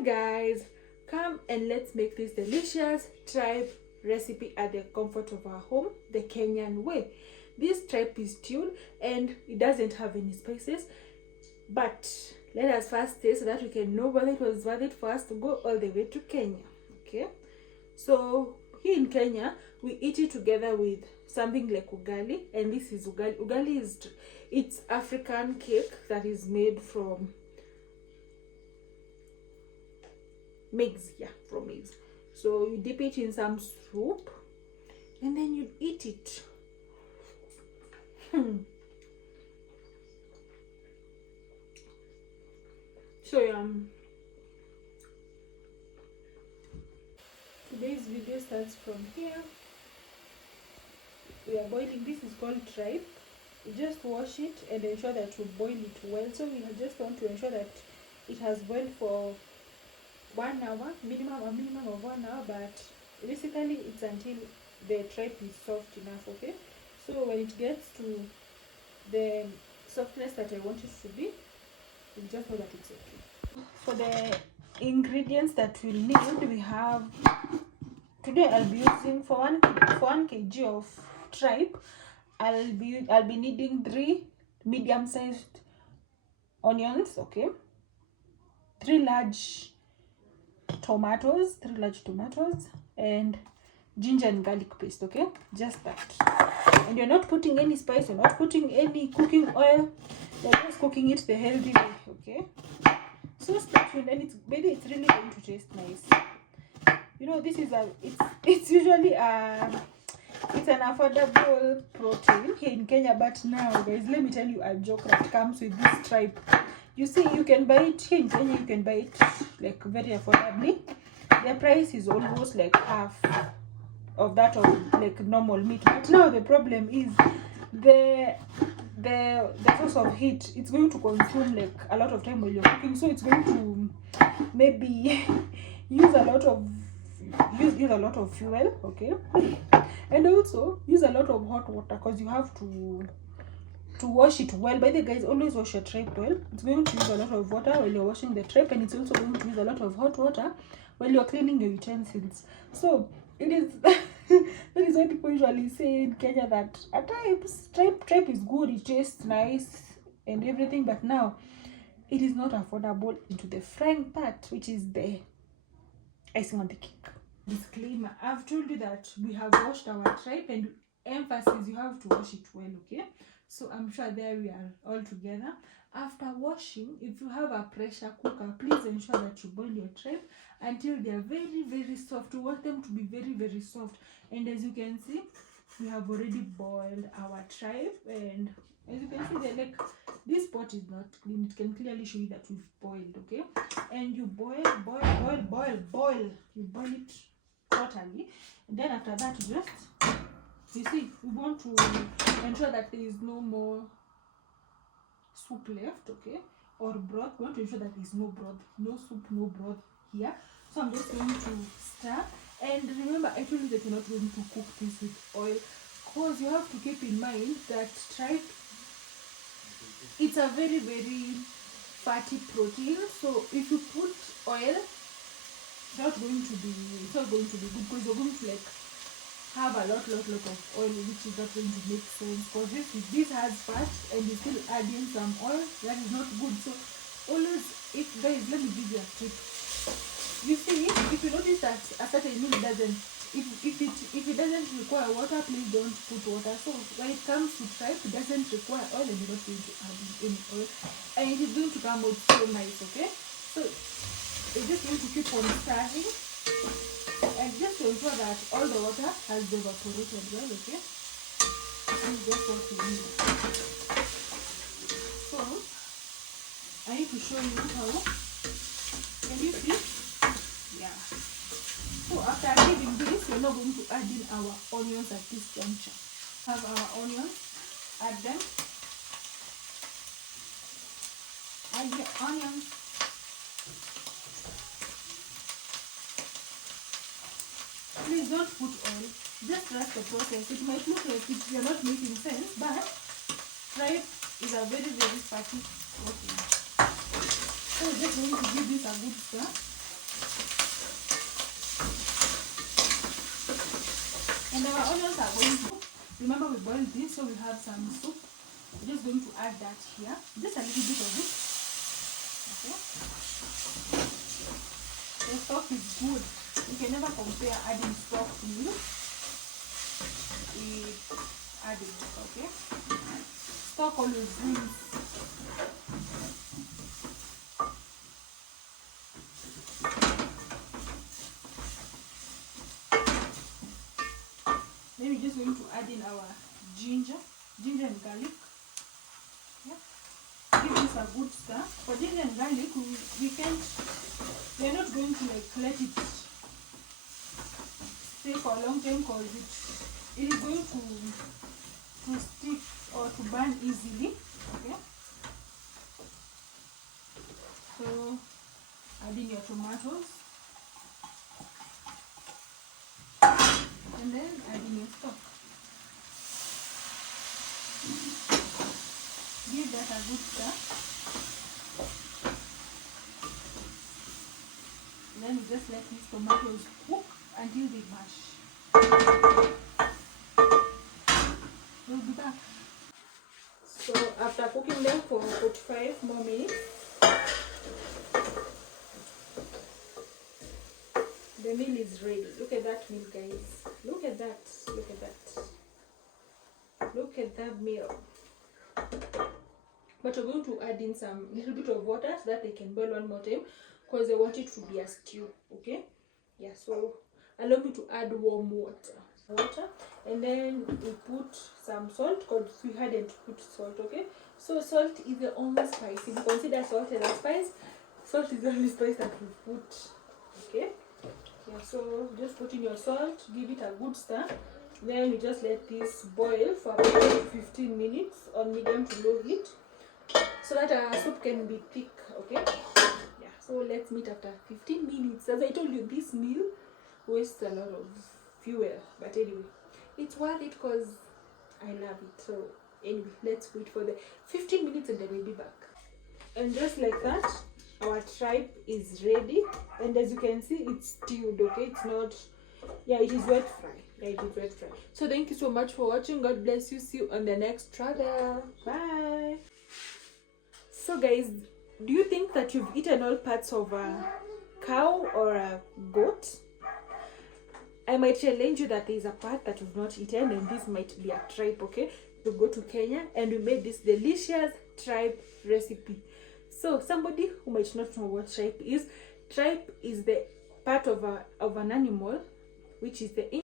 Hi guys, come and let's make this delicious tripe recipe at the comfort of our home, the Kenyan way. This tripe is stewed and it doesn't have any spices, but let us first taste so that we can know whether it was worth it for us to go all the way to Kenya. Okay, so here in Kenya we eat it together with something like ugali, and this is ugali. Ugali is it's African cake that is made from maize, from maize. So you dip it in some soup and then you eat it. So today's video starts from here. We are boiling, this is called tripe. You just wash it and ensure that you boil it well. So we just want to ensure that it has boiled for 1 hour, a minimum of 1 hour, but basically it's until the tripe is soft enough. Okay, so when it gets to the softness that I want it to be, you just know that it's okay. For the ingredients that we'll need, we have, today I'll be using for 1 kg of tripe, I'll be needing 3 medium-sized onions, okay, 3 large tomatoes, and ginger and garlic paste. Okay, just that. And you're not putting any spice, you're not putting any cooking oil, you're just cooking it the healthy way. Okay, so stay tuned, and it's really going to taste nice. You know, this is it's usually it's an affordable protein here in Kenya, but now guys, let me tell you a joke that comes with this tripe. You see, you can buy it here in Kenya, you can buy it like very affordably. The price is almost like half of that of like normal meat. But now the problem is the source of heat. It's going to consume like a lot of time while you're cooking, so it's going to maybe use a lot of fuel, okay, and also use a lot of hot water, because you have to wash it well. By the guys, always wash your tripe well. It's going to use a lot of water while you're washing the tripe, and it's also going to use a lot of hot water while you're cleaning your utensils. So it is that is why people usually say in Kenya that at times tripe is good, it tastes nice and everything, but now it is not affordable into the frying part, which is the icing on the cake. Disclaimer, I've told you that we have washed our tripe, and emphasis, you have to wash it well. Okay, so I'm sure there we are all together. After washing, if you have a pressure cooker, please ensure that you boil your tripe until they are very soft. You want them to be very soft, and as you can see, we have already boiled our tripe, and as you can see, they're like, this pot is not clean. It can clearly show you that we've boiled. Okay, and you boil. You boil it totally, and then after that, you see, we want to ensure that there is no more soup left, okay, or broth. We want to ensure that there is no broth, no soup, no broth here. So I'm just going to stir. And remember, I told you that you're not going to cook this with oil, because you have to keep in mind that tripe, it's a very fatty protein. So if you put oil, it's not going to be good, because you're going to like have a lot of oil, which is not going to make sense, because this has fat and you still add in some oil. That is not good. So always, guys, let me give you a tip. You see, if you notice that a certain meal doesn't, if it doesn't require water, please don't put water. So when it comes to tripe, it doesn't require oil, and you're not going to add any oil, and it is going to come out so nice. Okay, so you're just going to keep on stirring, and just to ensure that all the water has evaporated well. Okay, this is just what we need. So I need to show you how. Can you see? Yeah. So after leaving this, we're not going to add in our onions at this juncture. Have our onions, add them. Add the onions. Please don't put oil. Just trust the process. It might look like you're not making sense, but tripe is a very fatty protein. So we're just going to give this a good stir. our onions are going to, remember we boiled this, so we have some soup. We're just going to add that here, just a little bit of it. Okay. The stock is good. You can never compare adding stock to milk with adding it, okay? Stock always wins. Then we're just going to add in our ginger and garlic. Yeah. Give this a good stir. For ginger and garlic, we're not going to like let it stay for a long time because it is going to stick or to burn easily. Okay. So add in your tomatoes. And then add in your stock. Give that a good stir. And then you just let these tomatoes cook until they mash. We'll be back. So after cooking them for 45 more minutes, the meal is ready. Look at that meal, guys. Look at that. Look at that. Look at that meal. But we're going to add in some little bit of water so that they can boil one more time because I want it to be a stew. Okay? Yeah, so allow me to add warm water. And then we put some salt because we hadn't put salt. Okay? So salt is the only spice. If you consider salt as a spice, salt is the only spice that we put. Okay? Yeah, so just put in your salt, give it a good stir. Then you just let this boil for about 15 minutes on medium to low heat so that our soup can be thick. Okay? Yeah, so let's meet after 15 minutes. As I told you, this meal wastes a lot of fuel, but anyway, it's worth it because I love it. So anyway, let's wait for the 15 minutes and then we'll be back. And just like that, our tripe is ready, and as you can see, it's stewed. Okay, it's not, yeah, it is wet fry. Yeah, it is wet fry. So thank you so much for watching. God bless you. See you on the next travel. Bye. So guys, do you think that you've eaten all parts of a cow or a goat? I might challenge you that there is a part that you've not eaten, and this might be a tripe. Okay, we go to Kenya and we made this delicious tripe recipe. So somebody who might not know what tripe is the part of an animal which is the